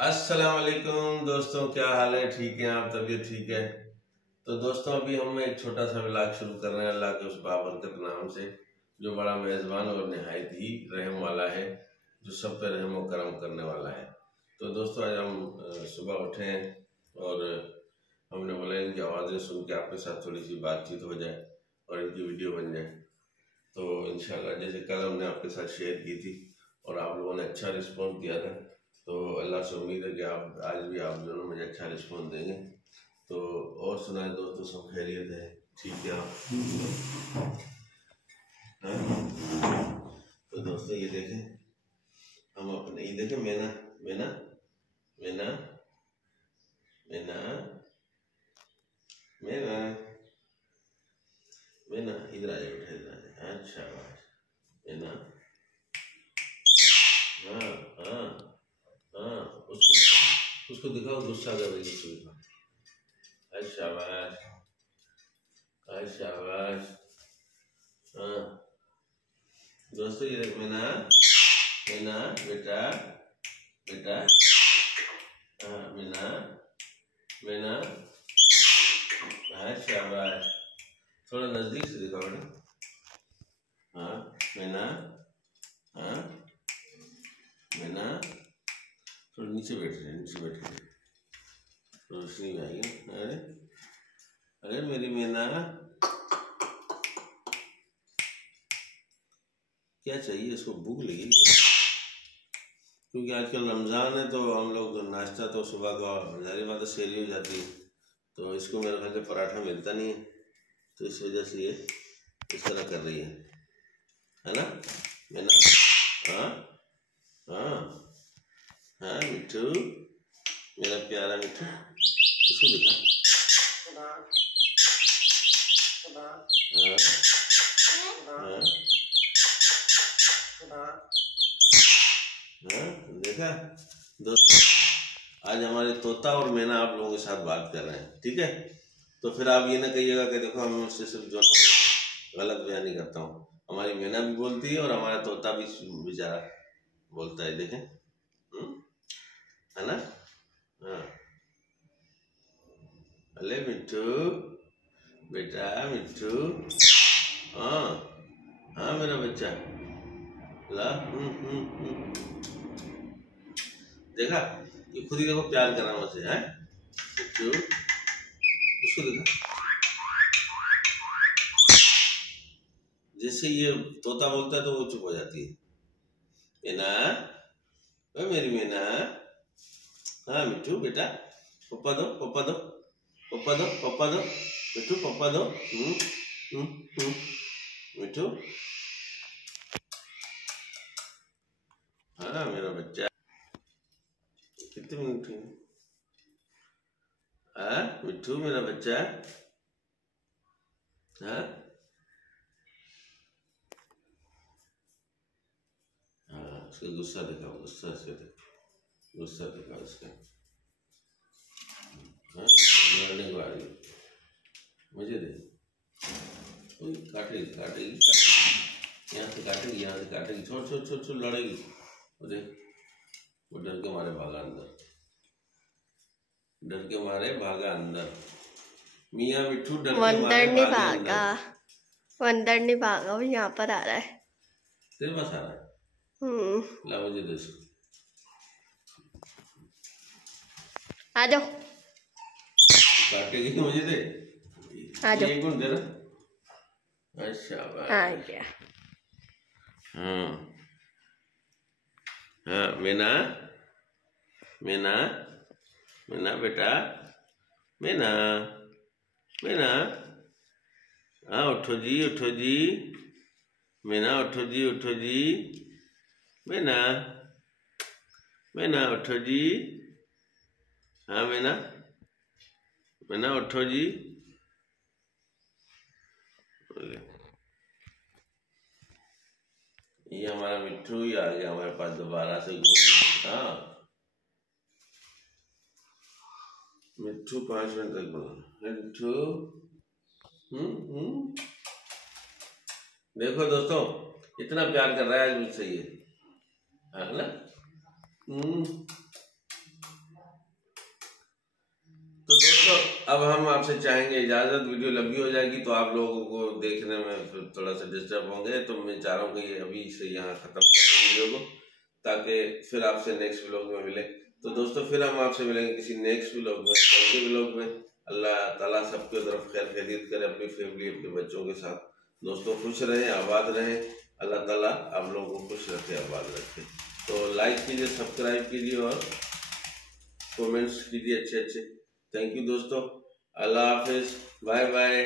अस्सलाम वालेकुम दोस्तों, क्या हाल है? ठीक है आप? तबीयत ठीक है? तो दोस्तों अभी हम एक छोटा सा व्लॉग शुरू कर रहे हैं अल्लाह के उस बाबरकत नाम से, जो बड़ा मेज़बान और निहायत ही रहम वाला है, जो सब पे रहम व करम करने वाला है। तो दोस्तों आज हम सुबह उठे हैं और हमने बोला इनकी आवाज़ें सुन के आपके साथ थोड़ी सी बातचीत हो जाए और इनकी वीडियो बन जाए। तो इंशाल्लाह जैसे कल हमने आपके साथ शेयर की थी और आप लोगों ने अच्छा रिस्पॉन्स दिया था, तो अल्लाह से उम्मीद है कि आप आज भी आप दोनों मुझे अच्छा रिस्पॉन्स देंगे। तो और सुनाए दोस्तों, सब खैरियत है? ठीक है आप? हाँ? तो दोस्तों ये देखें, हम अपने ये देखें, मैना मैना मैना मैना मैना मैना इधर आ जाए, बेटा इधर आ जाए। अच्छा मैना, हाँ हाँ हाँ, उसको दिखाओ, गुस्सा कर रही है, उसको दिखाओ। शाबाश शाबाश। हाँ दोस्तों ये देख, मैना मैना बेटा बेटा, हाँ मैना मैना, हाँ शाबाश। थोड़ा नजदीक से दिखाओ बेटा। हाँ मैना, हाँ मैना, थोड़ा नीचे बैठ रहे, नीचे बैठ रहे, रोशनी में आएगी। अरे अरे मेरी मैना, क्या चाहिए इसको? भूख लगी है? क्योंकि आजकल रमज़ान है तो हम लोग नाश्ता तो सुबह का जारी बात है सेहरी हो जाती है, तो इसको मेरे ख्याल से पराठा मिलता नहीं है, तो इस वजह से ये इस तरह कर रही है ना मैना? हाँ हाँ हाँ मिट्ठू, मेरा प्यारा मिट्ठू, इसको दिखा। हाँ हाँ हाँ, देखा दोस्तों, आज हमारे तोता और मैना आप लोगों के साथ बात कर रहे हैं, ठीक है? तो फिर आप ये ना कहिएगा कि देखो हम उससे सिर्फ जो गलत बयानी करता हूँ। हमारी मैना भी बोलती है और हमारा तोता भी बेचारा बोलता है, देखें, है ना? हाँ, अले मिट्टू बेटा, मिट्टू, हाँ हाँ मेरा बच्चा, ला देखा, ये खुद ही देखो प्यार कर रहा है मुझसे, है मिट्टू, उसको देखा। जैसे ये तोता बोलता है तो वो चुप हो जाती है। मैना, ओ मेरी मैना, हाँ मिट्टू बेटा, पप्पा दो पप्पा दो पप्पा दो पप्पा दो, मिट्टू पप्पा दो, मिट्टू, हाँ मेरा बच्चा। कितने मिनट हुए? हाँ मिट्टू मेरा बच्चा, हाँ हाँ, उसका गुस्सा दिखाओ, गुस्सा से देखो, गुस्सा दिखाओ उसका। हाँ लड़ने को आ रही, मुझे दे, काटेगी काटेगी काटेगी, यहाँ से काटेगी, यहाँ से काटेगी, छोड़ छोड़ छोड़ छोड़, लड़ेगी। वो देख, वो डर के मारे भागा अंदर, डर के मारे भागा अंदर। मियाँ मिट्टू डर के मारे भागे अंदर। वंदर नहीं भागा, वो यहाँ पर आ रहा है, तेरे पास आ रहा है? ला मुझे दे, आ जाओ, काटेगी, मुझे दे, आ जाओ, एक मिनट दे रहा। अच्छा आ गया। हाँ हाँ मैना मैना मैना बेटा, मैना मैना, हाँ उठो जी, मैना उठो जी, मैना मैना उठो जी, हाँ मैना मैना उठो जी। ये हमारा मिट्टू ही आ गया हमारे पास दोबारा से घूम। हाँ मिट्टू 5 मिनट तक बोला, मिट्टू देखो दोस्तों, इतना प्यार कर रहा है आज मुझसे ये, है ना? दोस्तों अब हम आपसे चाहेंगे इजाजत। वीडियो लंबी हो जाएगी तो आप लोगों को देखने में थोड़ा सा डिस्टर्ब होंगे, तो मैं चाह रहा हूँ कि ये अभी से यहाँ खत्म कर वीडियो को, ताकि फिर आपसे नेक्स्ट व्लॉग में मिले। तो दोस्तों फिर हम आपसे मिलेंगे किसी नेक्स्ट व्लॉग में। अल्लाह ताला सबके तरफ खैर खैरियत करे, अपनी फैमिली अपने बच्चों के साथ। दोस्तों खुश रहें, आबाद रहें, अल्लाह ताला आप लोगों को खुश रखे, आबाद रखे। तो लाइक कीजिए, सब्सक्राइब कीजिए और कमेंट्स कीजिए अच्छे अच्छे। थैंक यू दोस्तों, अल्लाह हाफिज, बाय बाय।